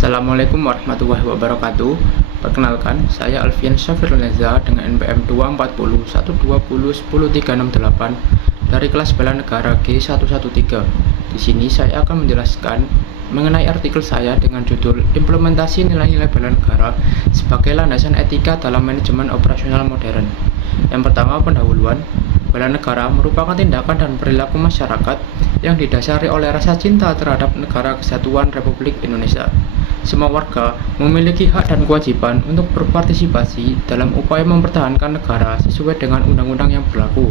Assalamualaikum warahmatullahi wabarakatuh. Perkenalkan, saya Alfian Syafiruneza dengan NPM 24012010368 dari kelas Bela Negara G113. Di sini saya akan menjelaskan mengenai artikel saya dengan judul Implementasi Nilai-nilai Bela Negara sebagai Landasan Etika dalam Manajemen Operasional Modern. Yang pertama, pendahuluan. Bela negara merupakan tindakan dan perilaku masyarakat yang didasari oleh rasa cinta terhadap Negara Kesatuan Republik Indonesia. Semua warga memiliki hak dan kewajiban untuk berpartisipasi dalam upaya mempertahankan negara sesuai dengan undang-undang yang berlaku.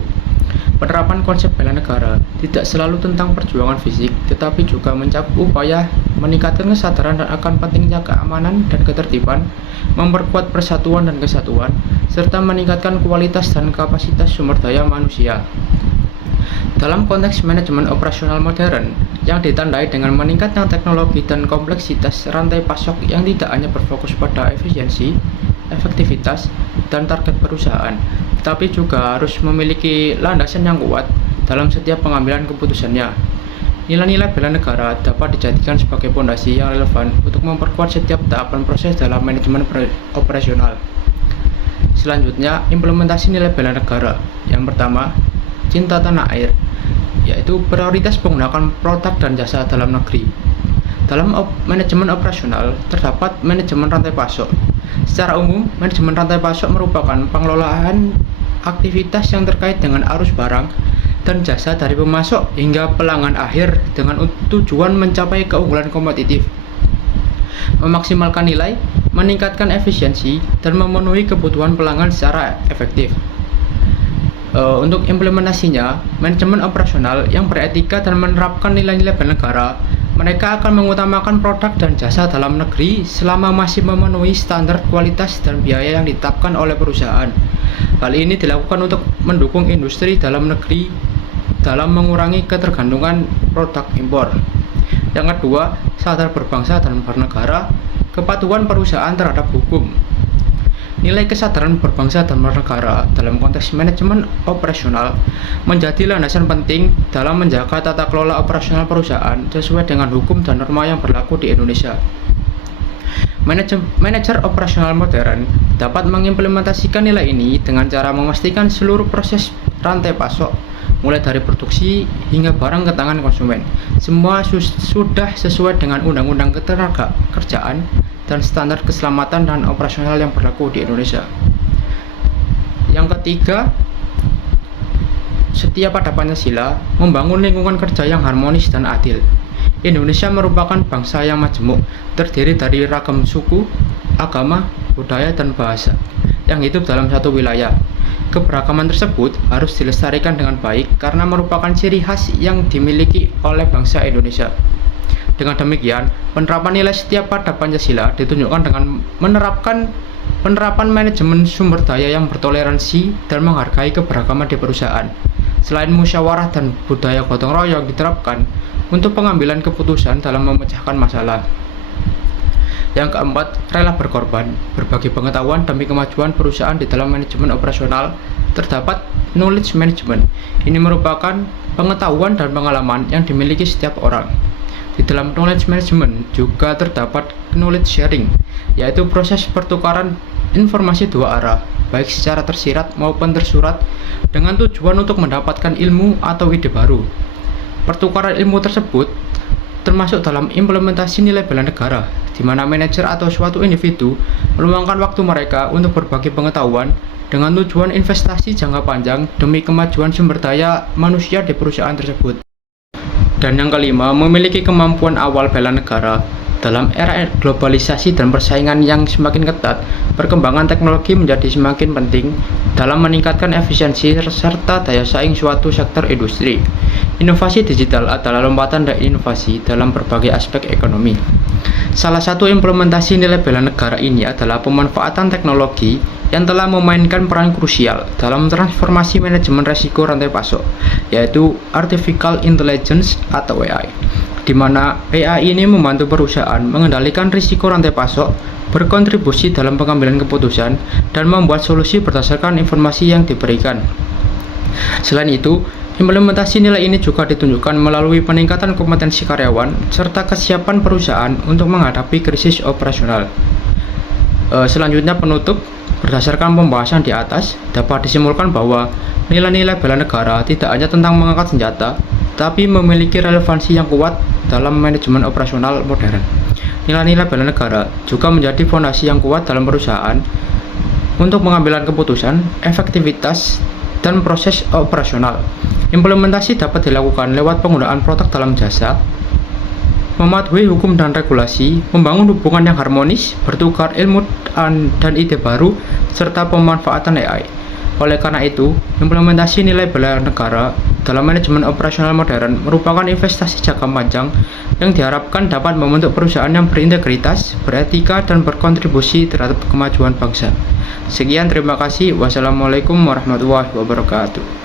Penerapan konsep bela negara tidak selalu tentang perjuangan fisik, tetapi juga mencakup upaya meningkatkan kesadaran dan akan pentingnya keamanan dan ketertiban, memperkuat persatuan dan kesatuan, serta meningkatkan kualitas dan kapasitas sumber daya manusia. Dalam konteks manajemen operasional modern yang ditandai dengan meningkatnya teknologi dan kompleksitas rantai pasok yang tidak hanya berfokus pada efisiensi, efektivitas, dan target perusahaan, tetapi juga harus memiliki landasan yang kuat dalam setiap pengambilan keputusannya. Nilai-nilai bela negara dapat dijadikan sebagai fondasi yang relevan untuk memperkuat setiap tahapan proses dalam manajemen operasional. Selanjutnya, implementasi nilai bela negara. Yang pertama, cinta tanah air, yaitu prioritas penggunaan produk dan jasa dalam negeri. Dalam manajemen operasional, terdapat manajemen rantai pasok. Secara umum, manajemen rantai pasok merupakan pengelolaan aktivitas yang terkait dengan arus barang dan jasa dari pemasok hingga pelanggan akhir dengan tujuan mencapai keunggulan kompetitif, memaksimalkan nilai, meningkatkan efisiensi, dan memenuhi kebutuhan pelanggan secara efektif. Untuk implementasinya, manajemen operasional yang beretika dan menerapkan nilai-nilai bela negara, mereka akan mengutamakan produk dan jasa dalam negeri selama masih memenuhi standar kualitas dan biaya yang ditetapkan oleh perusahaan. Hal ini dilakukan untuk mendukung industri dalam negeri dalam mengurangi ketergantungan produk impor. Yang kedua, sadar berbangsa dan bernegara, kepatuhan perusahaan terhadap hukum. Nilai kesadaran berbangsa dan bernegara dalam konteks manajemen operasional menjadi landasan penting dalam menjaga tata kelola operasional perusahaan sesuai dengan hukum dan norma yang berlaku di Indonesia. Manajer operasional modern dapat mengimplementasikan nilai ini dengan cara memastikan seluruh proses rantai pasok, mulai dari produksi hingga barang ke tangan konsumen, semua sudah sesuai dengan Undang-Undang Ketenagakerjaan dan standar keselamatan dan operasional yang berlaku di Indonesia. Yang ketiga, setia pada Pancasila, membangun lingkungan kerja yang harmonis dan adil. Indonesia merupakan bangsa yang majemuk, terdiri dari ragam suku, agama, budaya, dan bahasa yang hidup dalam satu wilayah. Keberagaman tersebut harus dilestarikan dengan baik karena merupakan ciri khas yang dimiliki oleh bangsa Indonesia. Dengan demikian, penerapan nilai setia pada Pancasila ditunjukkan dengan penerapan manajemen sumber daya yang bertoleransi dan menghargai keberagaman di perusahaan. Selain musyawarah dan budaya gotong royong diterapkan untuk pengambilan keputusan dalam memecahkan masalah. Yang keempat, rela berkorban, berbagi pengetahuan demi kemajuan perusahaan di dalam manajemen operasional. Terdapat knowledge management. Ini merupakan pengetahuan dan pengalaman yang dimiliki setiap orang. Di dalam knowledge management juga terdapat knowledge sharing, yaitu proses pertukaran informasi dua arah, baik secara tersirat maupun tersurat, dengan tujuan untuk mendapatkan ilmu atau ide baru. Pertukaran ilmu tersebut termasuk dalam implementasi nilai bela negara, di mana manajer atau suatu individu meluangkan waktu mereka untuk berbagi pengetahuan dengan tujuan investasi jangka panjang demi kemajuan sumber daya manusia di perusahaan tersebut. Dan yang kelima, memiliki kemampuan awal bela negara. Dalam era globalisasi dan persaingan yang semakin ketat, perkembangan teknologi menjadi semakin penting dalam meningkatkan efisiensi serta daya saing suatu sektor industri. Inovasi digital adalah lompatan dan inovasi dalam berbagai aspek ekonomi. Salah satu implementasi nilai bela negara ini adalah pemanfaatan teknologi yang telah memainkan peran krusial dalam transformasi manajemen risiko rantai pasok, yaitu Artificial Intelligence atau AI, di mana AI ini membantu perusahaan mengendalikan risiko rantai pasok, berkontribusi dalam pengambilan keputusan, dan membuat solusi berdasarkan informasi yang diberikan. Selain itu, Implementasi nilai ini juga ditunjukkan melalui peningkatan kompetensi karyawan serta kesiapan perusahaan untuk menghadapi krisis operasional. Selanjutnya penutup, berdasarkan pembahasan di atas, dapat disimpulkan bahwa nilai-nilai bela negara tidak hanya tentang mengangkat senjata, tapi memiliki relevansi yang kuat dalam manajemen operasional modern. Nilai-nilai bela negara juga menjadi fondasi yang kuat dalam perusahaan untuk pengambilan keputusan, efektivitas, dan proses operasional. Implementasi dapat dilakukan lewat penggunaan produk dalam jasa, mematuhi hukum dan regulasi, membangun hubungan yang harmonis, bertukar ilmu dan ide baru, serta pemanfaatan AI. Oleh karena itu, implementasi nilai bela negara dalam manajemen operasional modern merupakan investasi jangka panjang yang diharapkan dapat membentuk perusahaan yang berintegritas, beretika, dan berkontribusi terhadap kemajuan bangsa. Sekian, terima kasih. Wassalamualaikum warahmatullahi wabarakatuh.